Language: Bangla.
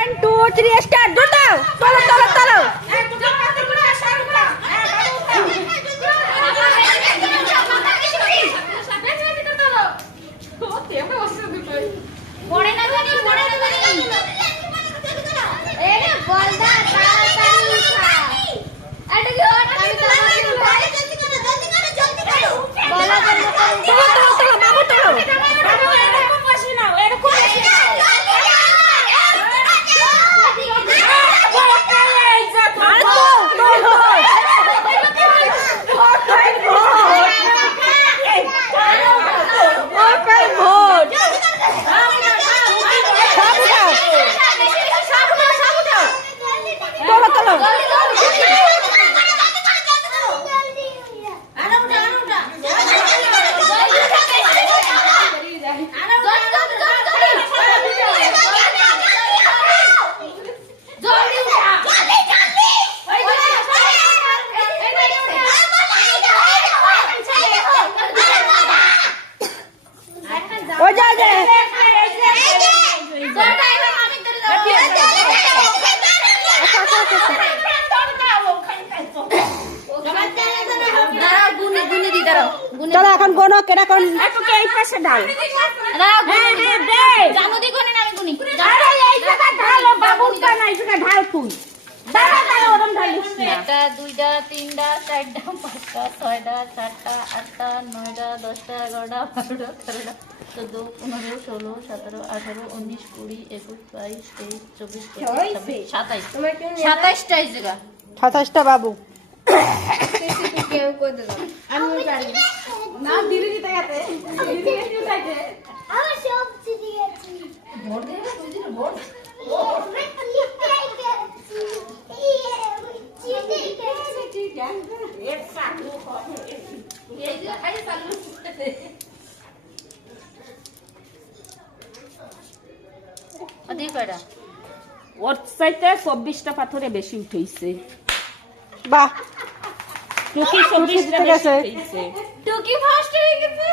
1 2 3 স্টার্ট দাও চলো চলো চলো পড়ে না জানি এই রে বলদা তাড়াতাড়ি উঠা এটা কি হয় জলদি করো বলা জন্য চলো বাবু চলো এরকম বসি না এরকম বসি না চলো এখন গোনো কেডা কোন এতকে এই পাশে ঢাল জামুদি কোনে না আমি গুনি আরে এই জায়গা ঢালো বাবুটা না এই জায়গা ঢাল তুই দাঁড়া দাঁড়া ওরম ঢালিস না একটা দুইটা তিনটা চারটা পাঁচটা ছয়টা সাতটা আটটা নয়টা 10টা 11টা 12টা 13টা 14 15 16 17 18 19 20 21 22 23 24 25 26 27টা এই জায়গা 27টা বাবু কেউ কই দাও আমি জানি না দিদি দিতে গেছে দিদি একটু চাইছে আমার সব চিঠি গেছি ভোট দেবে তুই দিলে ভোট ওর চাইতে 24টা পাথরে বেশি উঠেছে বাহ টুকি 24টা বেশি উঠেছে টুকি ফার্স্ট হয়ে গেছে